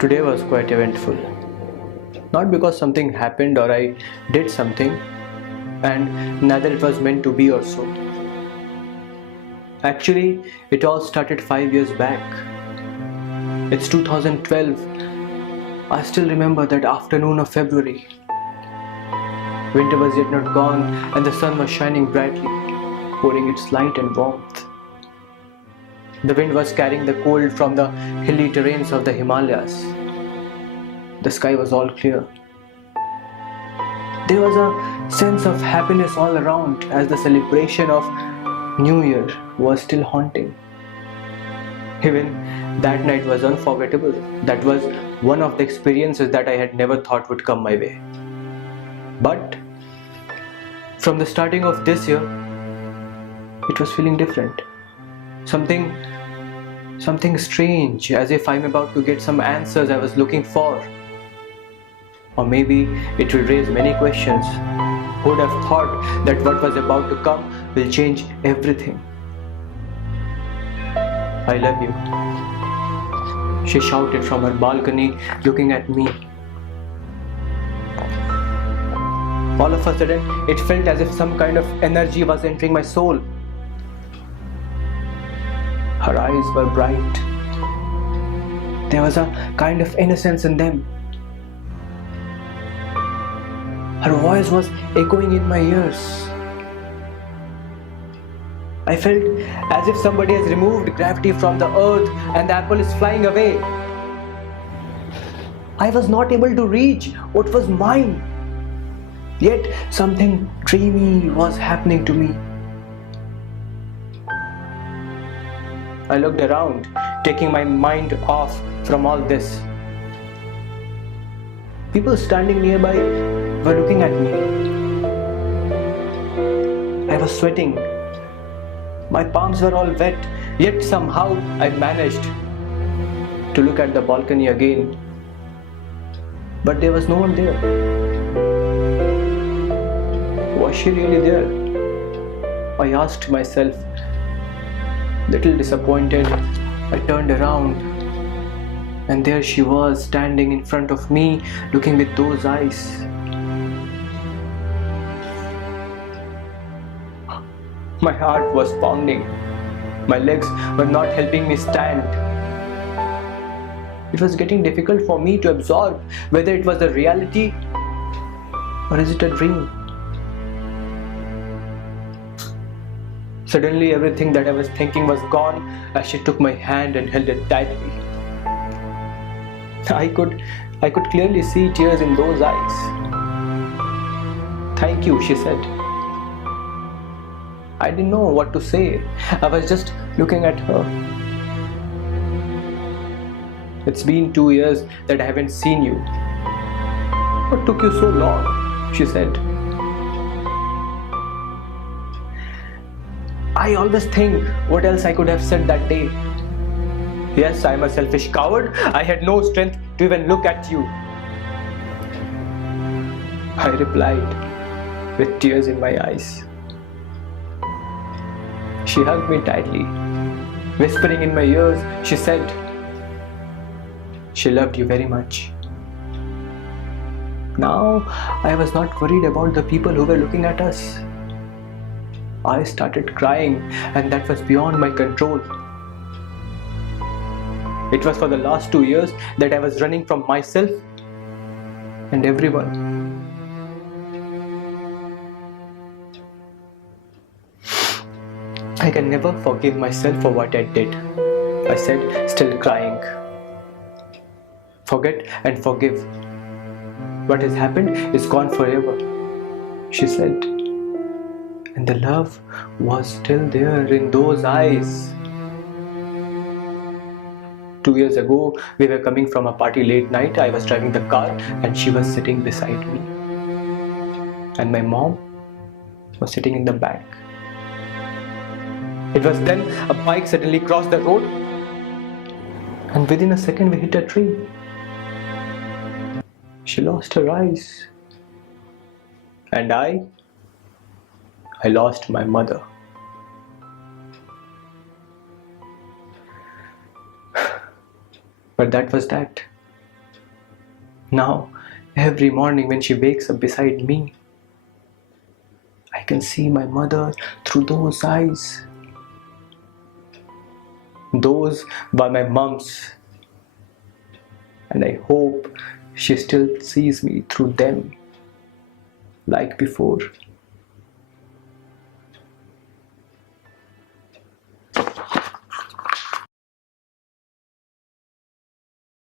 Today was quite eventful. Not because something happened or I did something, and neither it was meant to be or so. Actually, it all started 5 years back. It's 2012. I still remember that afternoon of February. Winter was yet not gone and the sun was shining brightly, pouring its light and warmth. The wind was carrying the cold from the hilly terrains of the Himalayas. The sky was all clear. There was a sense of happiness all around as the celebration of New Year was still haunting. Even that night was unforgettable. That was one of the experiences that I had never thought would come my way. But from the starting of this year, it was feeling different. Something strange, as if I'm about to get some answers I was looking for. Or maybe it will raise many questions. Who would have thought that what was about to come will change everything? I love you, she shouted from her balcony, looking at me. All of a sudden, it felt as if some kind of energy was entering my soul. Her eyes were bright. There was a kind of innocence in them. Her voice was echoing in my ears. I felt as if somebody has removed gravity from the earth and the apple is flying away. I was not able to reach what was mine. Yet something dreamy was happening to me. I looked around, taking my mind off from all this. People standing nearby were looking at me. I was sweating. My palms were all wet, yet somehow I managed to look at the balcony again. But there was no one there. Was she really there? I asked myself. Little disappointed, I turned around, and there she was, standing in front of me, looking with those eyes. My heart was pounding. My legs were not helping me stand. It was getting difficult for me to absorb whether it was a reality or is it a dream. Suddenly, everything that I was thinking was gone as she took my hand and held it tightly. I could clearly see tears in those eyes. "Thank you," she said. I didn't know what to say. I was just looking at her. "It's been 2 years that I haven't seen you. What took you so long?" she said. I always think what else I could have said that day. Yes, I'm a selfish coward. I had no strength to even look at you, I replied with tears in my eyes. She hugged me tightly. Whispering in my ears, she said, she loved you very much. Now, I was not worried about the people who were looking at us. I started crying, and that was beyond my control. It was for the last 2 years that I was running from myself and everyone. I can never forgive myself for what I did, I said, still crying. Forget and forgive. What has happened is gone forever, she said. And the love was still there in those eyes. 2 years ago, we were coming from a party late night. I was driving the car and she was sitting beside me. And my mom was sitting in the back. It was then a bike suddenly crossed the road, and within a second we hit a tree. She lost her eyes. And I lost my mother. But that was that. Now, every morning when she wakes up beside me, I can see my mother through those eyes. Those were my mom's, and I hope she still sees me through them like before.